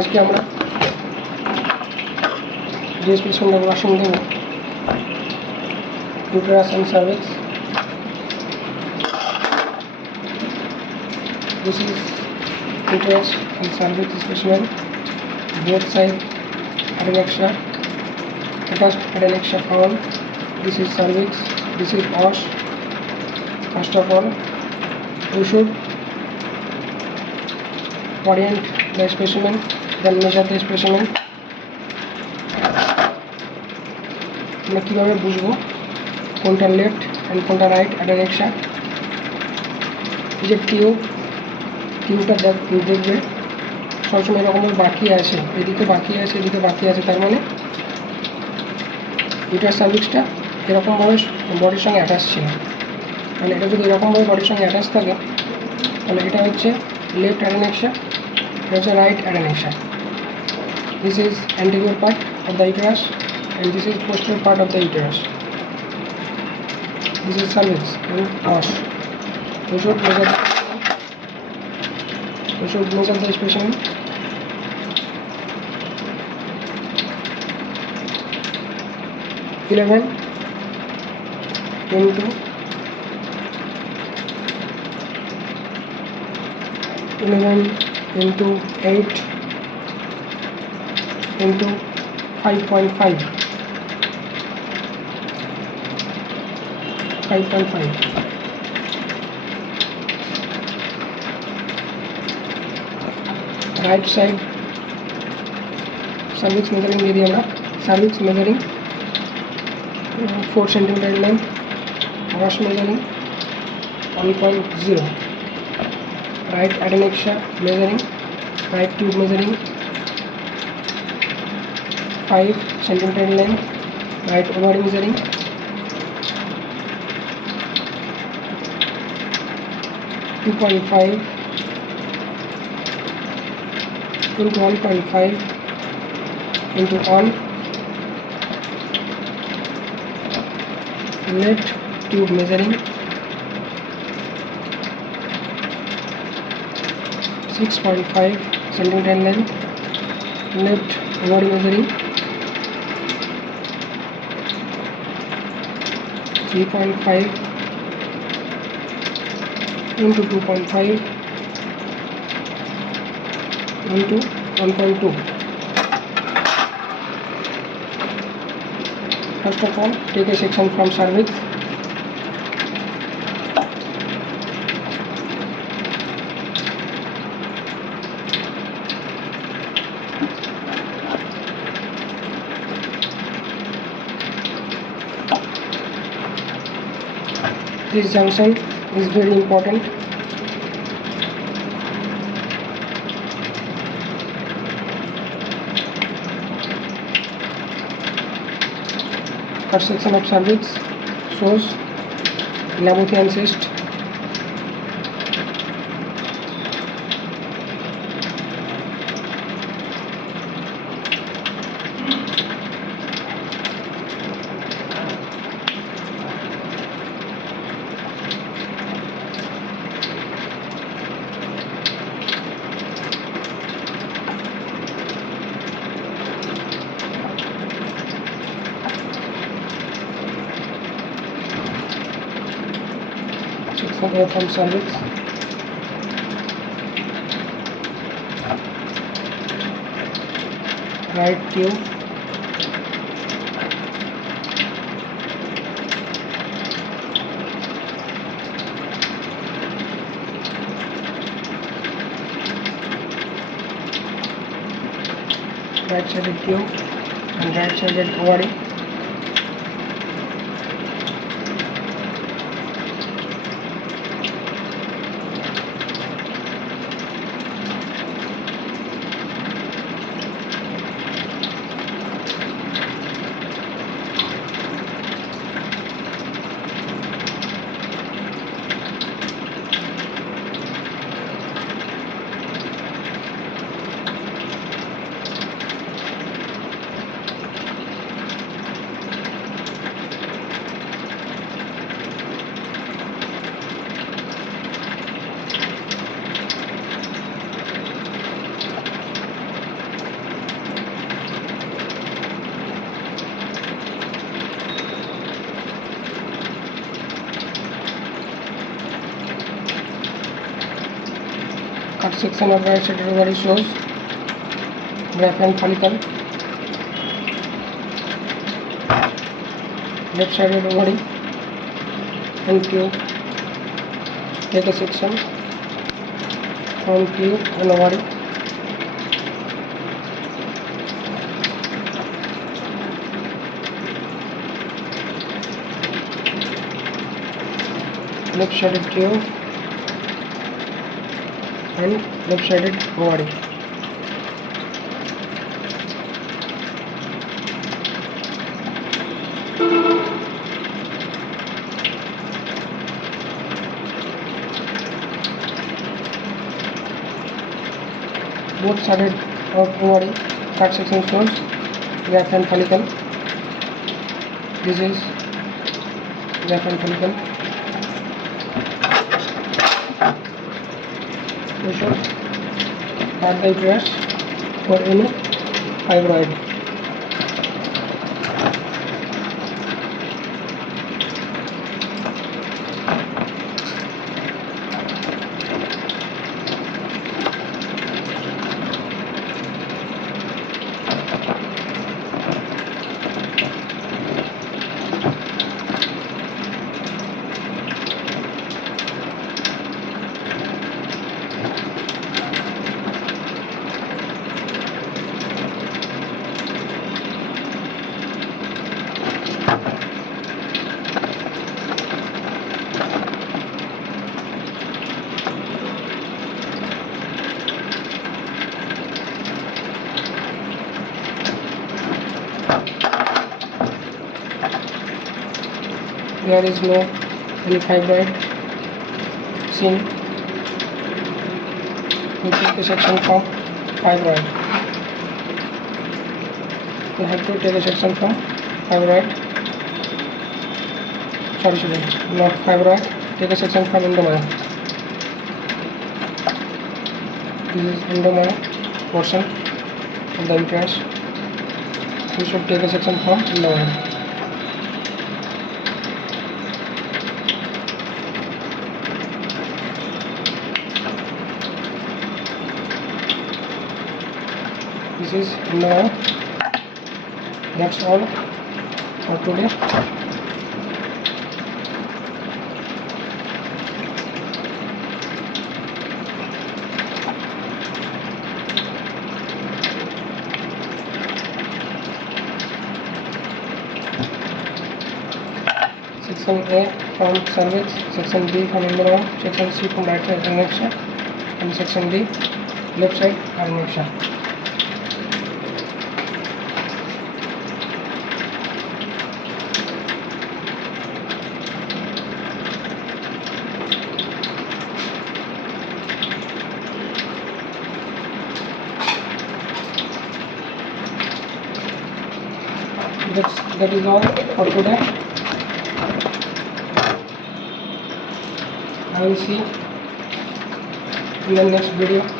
আজকে আমরা যে স্পেসিমেনের ওয়াশিং দেব uterus and cervix. This is uterus and cervix specimen. Both sides adnexa, attached adnexa found. This is cervix. This is os. First of all, we should orient the specimen, then measure the specimen. আমরা কীভাবে বুঝবো কোনটা left and কোনটা right অ্যাডানেক্সা? এই যে টিউবটা দেখবে সবসময় এরকমভাবে বাঁকিয়ে আছে, এদিকে বাঁকিয়ে আছে, এদিকে বাঁকিয়ে আছে, তার মানে ইউটারাস সার্ভিক্সটা এরকমভাবে বডির সঙ্গে অ্যাটাচ ছিল। মানে এটা যদি এরকমভাবে বডির সঙ্গে অ্যাটাচ থাকে তাহলে এটা হচ্ছে লেফট অ্যাডানেক্সা, এটা হচ্ছে right adnexa. This is anterior part of the uterus and this is posterior part of the uterus. This is cervix and os. We should measure the specimen. Eleven into 8 into 5.5. 5.5. Right side cervix measuring area na cervix measuring 4 cm length, os measuring 1.0. Right adnexa measuring, right tube measuring 5 cm length, right ovary measuring 2.5 into 1.5 into 1. Left tube measuring 6.5 cm length, left ovary measuring 3.5 into 2.5 into 1.2. First of all, take a section from cervix. This junction is very important. First section of cervix shows Lamothean cyst. From cervix, right tube, right sided tube and right sided ovary. Cut section of right sided ovary shows graph and follicle. Left sided ovary and tube. Take a section from tube and ovary. Left sided tube and left sided ovary. Both sided of ovary, cut section shows graph and follicle. This is graph and follicle. We should cut the uterus for any fibroid. There is no any fibroid seen. We take a section from fibroid. We have to take a section from fibroid. Sorry, not fibroid. Take a section from endomyome. This is endomyome portion of the uterus. We should take a section from endomyome. This is endomyome. That's all for today. Section A from cervix, section B from embolization, section C from right side adnexa, and section D left side adnexa. That is all for today. I will see you in the next video.